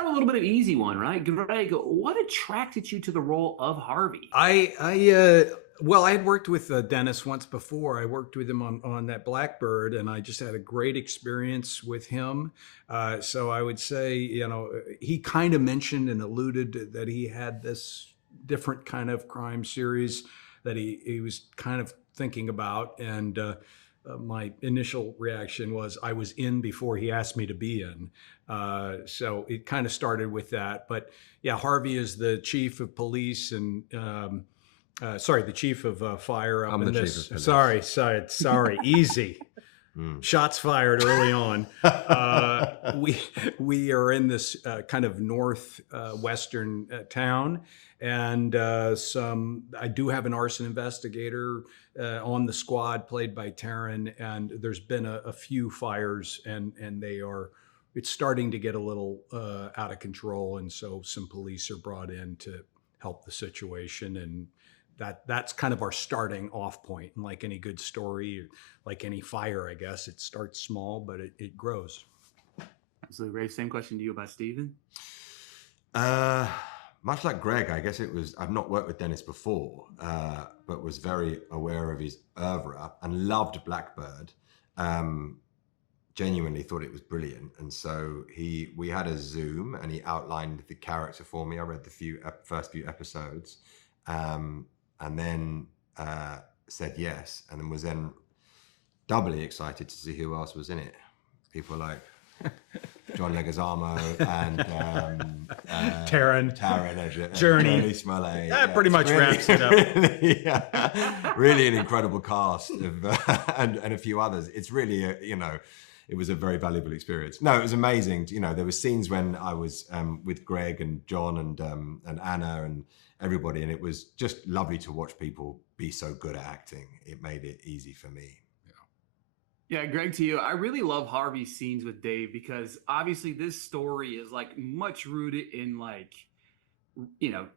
start with a little bit of easy one, right? Greg, what attracted you to the role of Harvey? Well, I had worked with Dennis once before. I worked with him on that Blackbird, and I just had a great experience with him. So I would say, he kind of mentioned and alluded that he had this different kind of crime series that he was kind of thinking about. And my initial reaction was I was in before he asked me to be in. So it kind of started with that. But yeah, Harvey is the chief of police and sorry, the chief of fire up I'm in the this. chief of police. Sorry, easy. Shots fired early on. We are in this kind of northwestern town, and I do have an arson investigator on the squad, played by Taryn, and there's been a few fires, and it's starting to get a little out of control, and so some police are brought in to help the situation, and that's kind of our starting off point. And like any good story, like any fire, I guess, it starts small, but it grows. So, Ray, same question to you about Steven. Much like Greg, I guess I've not worked with Dennis before, but was very aware of his oeuvre and loved Blackbird. Genuinely thought it was brilliant. And so we had a Zoom and he outlined the character for me. I read the first few episodes. And then said yes, and then was doubly excited to see who else was in it. People like John Leguizamo and Taryn, Journey Smollett. That pretty much wraps it up. Really an incredible cast of, and a few others. It's really it was a very valuable experience. No, it was amazing. There were scenes when I was with Greg and John and Anna and everybody, and it was just lovely to watch people be so good at acting. It made it easy for me. Yeah, Greg, to you, I really love Harvey's scenes with Dave because obviously this story is like much rooted in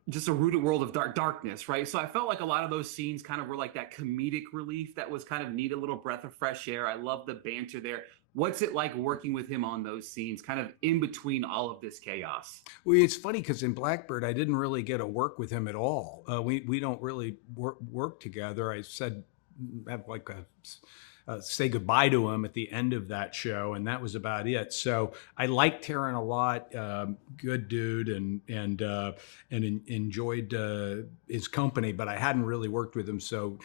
just a rooted world of darkness, right? So I felt like a lot of those scenes kind of were like that comedic relief that was kind of need a little breath of fresh air. I love the banter there. What's it like working with him on those scenes, kind of in between all of this chaos? Well, it's funny because in Blackbird, I didn't really get to work with him at all. We don't really work together. I have like say goodbye to him at the end of that show, and that was about it. So I liked Taryn a lot. Good dude, and enjoyed his company, but I hadn't really worked with him. So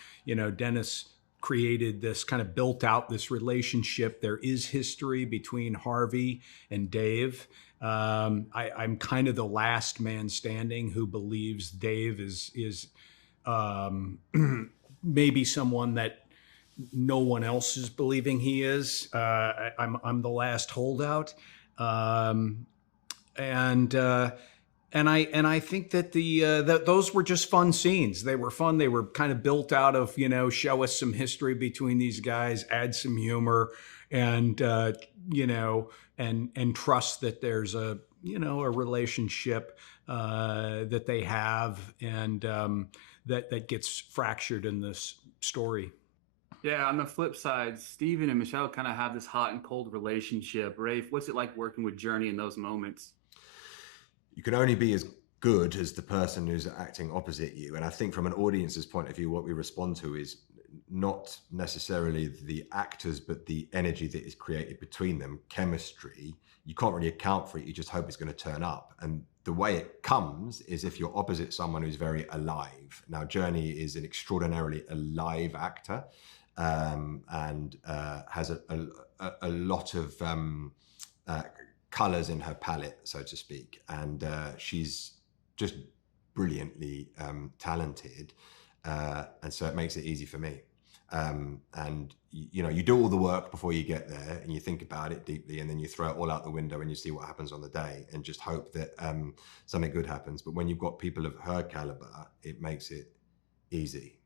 Dennis created this, kind of built out this relationship. There is history between Harvey and Dave. I'm kind of the last man standing who believes Dave is maybe someone that no one else is believing he is. I'm the last holdout, and I think that that those were just fun scenes. They were fun. They were kind of built out of show us some history between these guys, add some humor, and and trust that there's a relationship that they have, and that gets fractured in this story. Yeah, on the flip side, Steven and Michelle kind of have this hot and cold relationship. Rafe, what's it like working with Journey in those moments? You can only be as good as the person who's acting opposite you. And I think from an audience's point of view, what we respond to is not necessarily the actors, but the energy that is created between them, chemistry. You can't really account for it. You just hope it's going to turn up. And the way it comes is if you're opposite someone who's very alive. Now, Journey is an extraordinarily alive actor, and has a lot of colors in her palette, so to speak. And she's just brilliantly talented. And so it makes it easy for me. And you do all the work before you get there, and you think about it deeply, and then you throw it all out the window and you see what happens on the day and just hope that something good happens. But when you've got people of her caliber, it makes it easy.